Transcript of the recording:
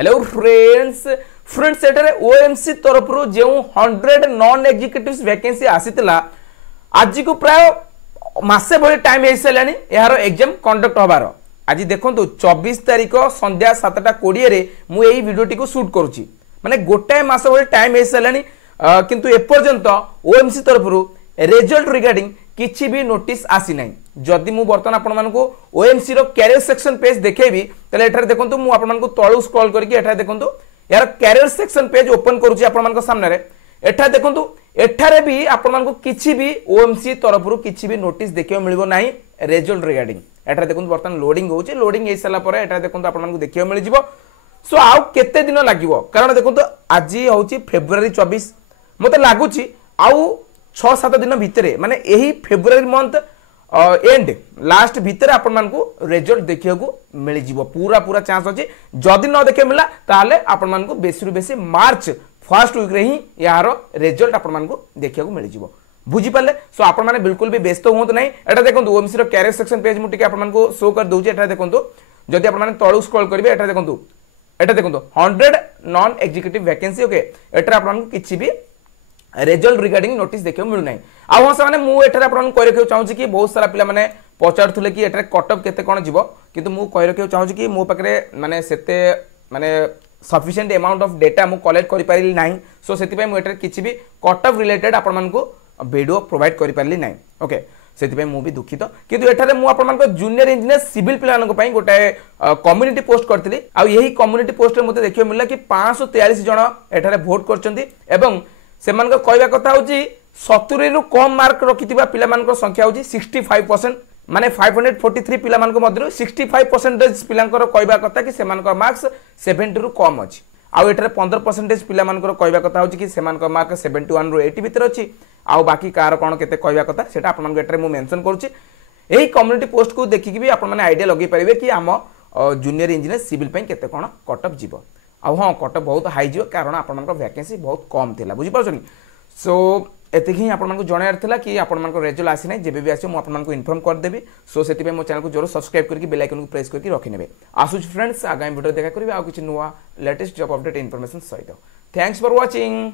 Hello friends friends एटारे OMC तरफ जो 100 non executive vacancy आसीतिला आज को प्राय मासे भली टाइम हो सारानी यार एग्जाम कंडक्ट होबार आज देखो 24 तारिख संध्या 7:20 रे मु एई वीडियोटी को शूट करूची माने गोटाए मास भली टाइम हो सारानी किंतु एपर्यंत ओएमसी तरफ रिजल्ट रिगार्डिंग किछि भी नोटिस आसी नाही जदि मु बर्तन आपण मानको ओएमसी रो कैरियर सेक्शन पेज देखेबी तले एठार देखंतु मु आपण मानको तळु स्क्रॉल करके एठार देखंतु यार कैरियर सेक्शन पेज ओपन करूची आपण मानको सामने रे एठा देखंतु एठारे भी आपण मानको किछि भी ओएमसी तरफ रो किछि भी नोटिस देखियो मिलबो नाही रिजल्ट रिगार्डिंग एठार देखंतु बर्तन लोडिंग होची लोडिंग हे सला परे एठार देखंतु आपण मानको देखियो मिल जिवो सो आउ केते दिन लागिवो कारण देखंतु आज होची फेब्रुवारी 24 मते लागुची आउ 6-7 दिन भितरे माने एही फेब्रुवारी मंथ एंड लास्ट भितर आपण मानकू रिजल्ट देखिया को मिल जिवो पूरा चांस अछि जदि न देखे मिला ताले आपण मानकू बेसी रु बेसी मार्च फर्स्ट वीक रे ही यार रिजल्ट आपण मानकू देखिया को मिल जिवो बुझी पाले सो आपण माने बिल्कुल भी व्यस्त होंत नै एटा देखंतु ओएमसी रो कैरियर सेक्शन पेज मु टिके आपण मानकू शो कर दउची एटा देखंतु जदि आपण माने तळु स्क्रॉल करिवे एटा देखंतु 100 नॉन एग्जीक्यूटिव वैकेंसी ओके एटा आपण मानकू किछि भी रिजल्ट रिगार्डिंग नोटिस देखियो मिलु नै आ हो से माने मु एठारे आपन कहि रखियो चाहूची कि बहुत सारा पिला माने पचारथुले कि एठारे कटअप केते कोन जीवो किंतु मु कहि रखियो चाहूची कि मो पकरे माने सेते माने सफिशिएंट अमाउंट ऑफ डेटा मु कलेक्ट करि पारिली नाही सो सेति पय मु एठारे किछि भी कटअप रिलेटेड आपन मानको वीडियो प्रोवाइड करि पारिली नाही ओके सेति पय मु भी दुखित किंतु एठारे मु आपन मानको जूनियर इंजीनियर सिविल पिला मानको पय गोटे कम्युनिटी पोस्ट करथिली आ यही कम्युनिटी पोस्ट रे मते देखियो मिलला कि 543 जण एठारे वोट करचंदी एवं सेमान कहवा कथा हूँ 70 रु कम मार्क रखिथिबा पिला मानकर संख्या हूँ 65% माने 543 पिला मानक मध्य 65% पिलांकर कहवा कथा कि सेमानकर मार्क्स 70 रु कम अछि आउ एठारे 15% पिला मानकर कहवा कथा हूँ कि सेमानकर मार्क 71 रु 80 भीतर अछि आउ बाकी कार कोन केते कहवा कथा सेटा आपन मानक एठारे मु मेंशन करूची एही कम्युनिटी पोस्ट को देखि कि भी आपन माने आईडिया लगे परिबे कि हम जूनियर इंजीनियर सिविल पय केते कोन कटअप जीवो आ हाँ कटअप बहुत हाई जीव कारण आपण वैकेंसी बहुत कम थिला बुझी पारछनी सो एतिक ही आपण मानको जणायर थिला कि आपण मानको रिजल्ट आसी नै जेबे भी आसी मु आपण मानको इन्फॉर्म कर देबी सो सेति पे मो चैनल को जरूर सब्सक्राइब करके बेल आइकन को प्रेस करके रखि नेबे आसुच फ्रेंड्स आगामी वीडियो देखा करबे आ किछ नुवा लेटेस्ट जॉब अपडेट इन्फॉर्मेशन सहित थैंक्स फॉर वाचिंग।